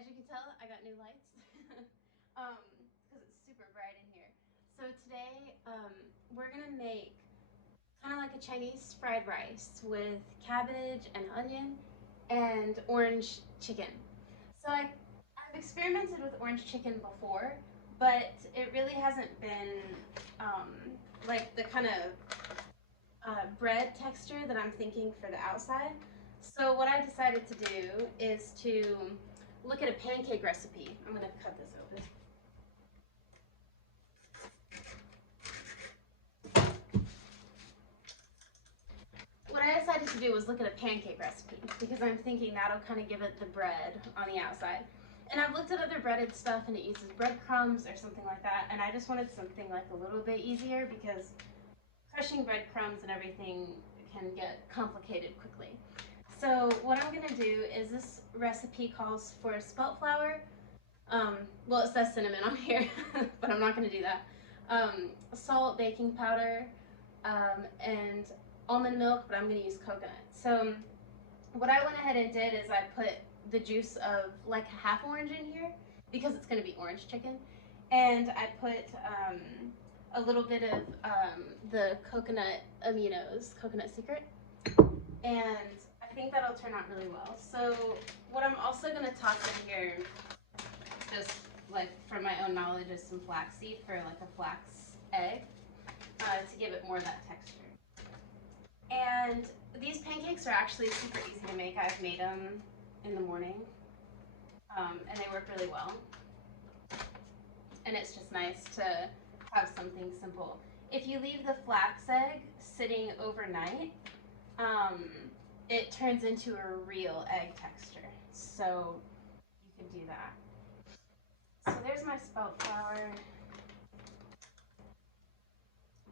As you can tell, I got new lights because it's super bright in here. So today we're gonna make kind of like a Chinese fried rice with cabbage and onion and orange chicken. So I've experimented with orange chicken before, but it really hasn't been um, like the kind of bread texture that I'm thinking for the outside. So what I decided to do is to look at a pancake recipe. I'm gonna cut this open. What I decided to do was look at a pancake recipe because I'm thinking that'll kind of give it the bread on the outside. And I've looked at other breaded stuff and it uses breadcrumbs or something like that. And I just wanted something like a little bit easier because crushing breadcrumbs and everything can get complicated quickly. So what I'm gonna do is this recipe calls for spelt flour. Well, it says cinnamon on here, but I'm not gonna do that. Salt, baking powder, and almond milk, but I'm gonna use coconut. So what I went ahead and did is I put the juice of like a half orange in here because it's gonna be orange chicken. And I put a little bit of the coconut aminos, coconut secret. And I think that'll turn out really well. So what I'm also gonna toss in here, just like from my own knowledge, is some flaxseed for like a flax egg to give it more of that texture. And these pancakes are actually super easy to make. I've made them in the morning and they work really well. And it's just nice to have something simple. If you leave the flax egg sitting overnight, it turns into a real egg texture. So you can do that. So there's my spelt flour.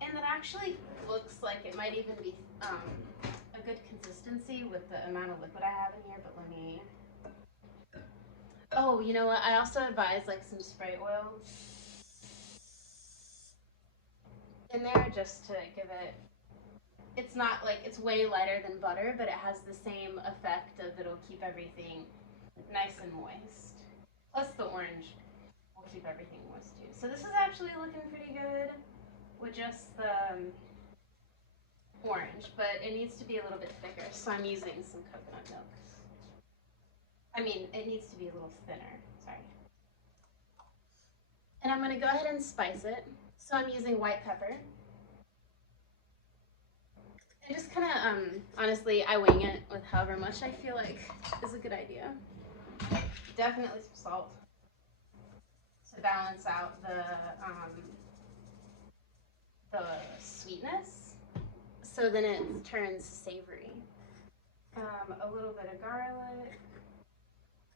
And that actually looks like it might even be a good consistency with the amount of liquid I have in here, but let me... Oh, you know what? I also advise like some spray oil in there just to give it... It's not like, it's way lighter than butter, but it has the same effect of it'll keep everything nice and moist. Plus the orange will keep everything moist too. So this is actually looking pretty good with just the orange, but it needs to be a little bit thicker, so I'm using some coconut milk. I mean, it needs to be a little thinner, sorry. And I'm gonna go ahead and spice it. So I'm using white pepper. And just kind of, honestly, I wing it with however much I feel like is a good idea. Definitely some salt to balance out the sweetness, so then it turns savory. A little bit of garlic.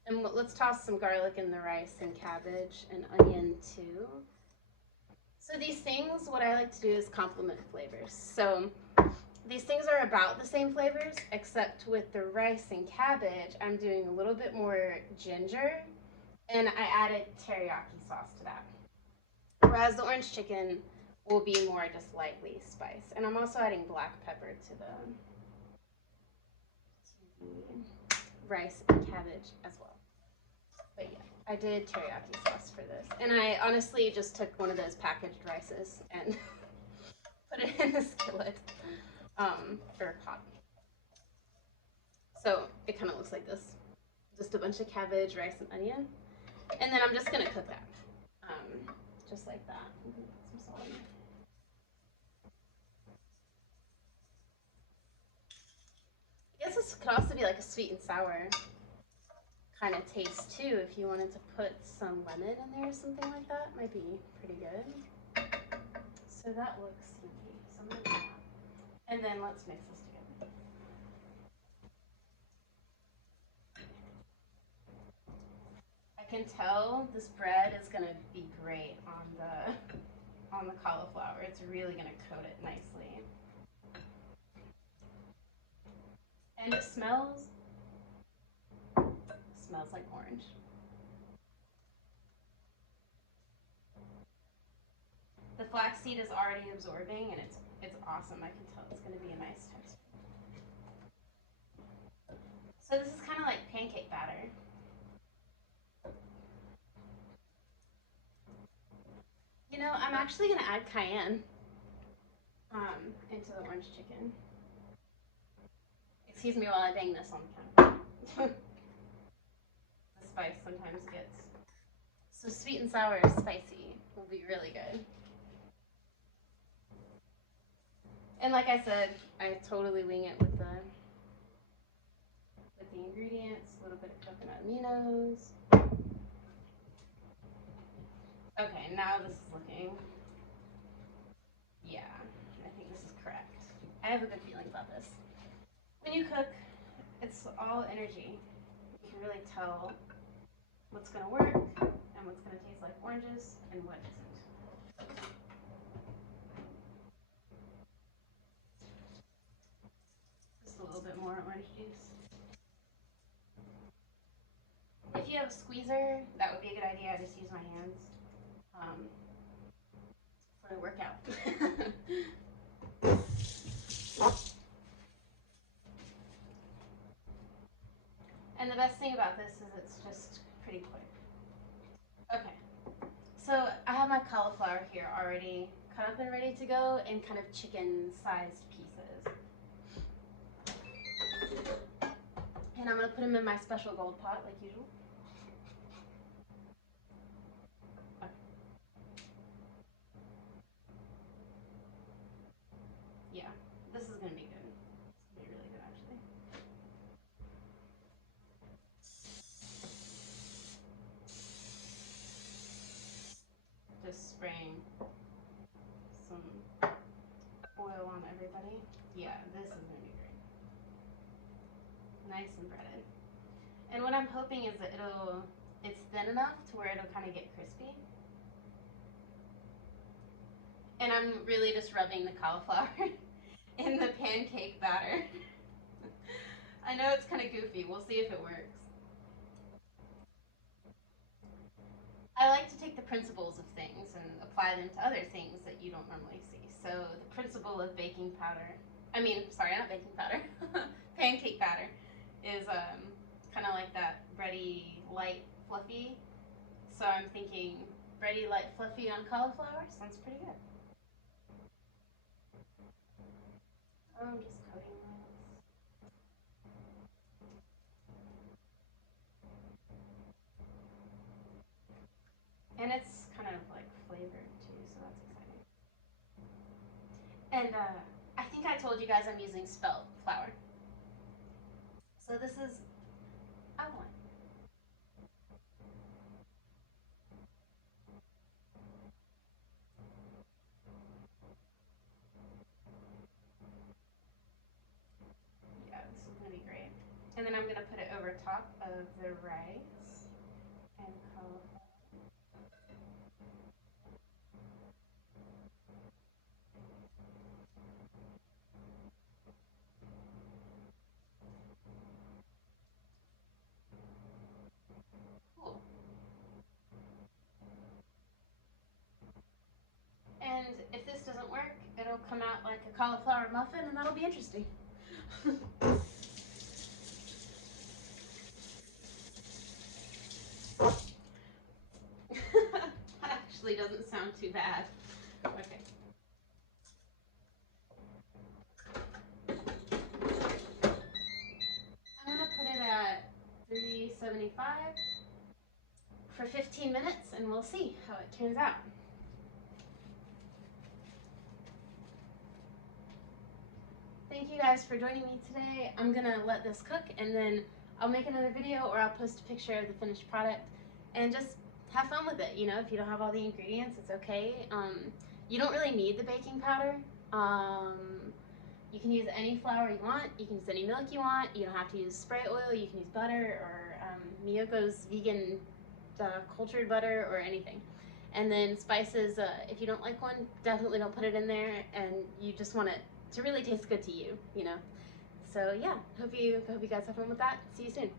And let's toss some garlic in the rice and cabbage and onion too. So these things, what I like to do is complement flavors. So these things are about the same flavors, except with the rice and cabbage, I'm doing a little bit more ginger, and I added teriyaki sauce to that. Whereas the orange chicken will be more just lightly spiced. And I'm also adding black pepper to the rice and cabbage as well. But yeah, I did teriyaki sauce for this. And I honestly just took one of those packaged rices and put it in the skillet for a pot. So it kind of looks like this. Just a bunch of cabbage, rice, and onion. And then I'm just going to cook that. Just like that. I'm going to put some salt in there. I guess this could also be like a sweet and sour kind of taste too. If you wanted to put some lemon in there or something like that, might be pretty good. So that looks yummy. So I'm gonna do that. And then let's mix this together. I can tell this bread is gonna be great on the cauliflower. It's really gonna coat it nicely. And it smells like orange. The flaxseed is already absorbing and it's awesome. I can tell it's gonna be a nice texture. So this is kind of like pancake batter. actually gonna add cayenne into the orange chicken. Excuse me while I bang this on the counter. The spice sometimes gets so sweet and sour is spicy. Will be really good. And like I said, I totally wing it with the ingredients. A little bit of coconut aminos. Okay, now this is looking. Yeah, I think this is correct. I have a good feeling about this. When you cook, it's all energy. You can really tell what's going to work and what's going to taste like oranges and what isn't. Just a little bit more orange juice. If you have a squeezer, that would be a good idea. I just use my hands for the workout. And the best thing about this is it's just pretty quick. Okay, so I have my cauliflower here already cut up and ready to go in kind of chicken-sized pieces. And I'm going to put them in my special gold pot like usual. Yeah, this is going to be good. It's going to be really good actually. Just spraying some oil on everybody. Yeah, this is going to be great. Nice and breaded. And what I'm hoping is that it's thin enough to where it'll kind of get crispy. And I'm really just rubbing the cauliflower in the pancake batter. I know it's kind of goofy. We'll see if it works. I like to take the principles of things and apply them to other things that you don't normally see. So the principle of baking powder, not baking powder, pancake batter is kind of like that bready, light, fluffy. So I'm thinking bready, light, fluffy on cauliflower sounds pretty good. I'm just coating this. And it's kind of like flavored too, so that's exciting. And I think I told you guys I'm using spelt flour. So this is outline. Yeah, this is gonna be great. And then I'm gonna put it over top of the rice and cauliflower. Cool. And if this doesn't work, it'll come out like a cauliflower muffin, and that'll be interesting. That actually doesn't sound too bad. Okay. I'm gonna put it at 375 for 15 minutes, and we'll see how it turns out. Thank you guys for joining me today. I'm gonna let this cook, and then I'll make another video or I'll post a picture of the finished product and just have fun with it. You know, if you don't have all the ingredients, it's okay. You don't really need the baking powder. You can use any flour you want. You can use any milk you want. You don't have to use spray oil. You can use butter or Miyoko's vegan cultured butter or anything. And then spices, if you don't like one, definitely don't put it in there, and you just want it to really taste good to you, you know. So yeah, hope you guys have fun with that. See you soon.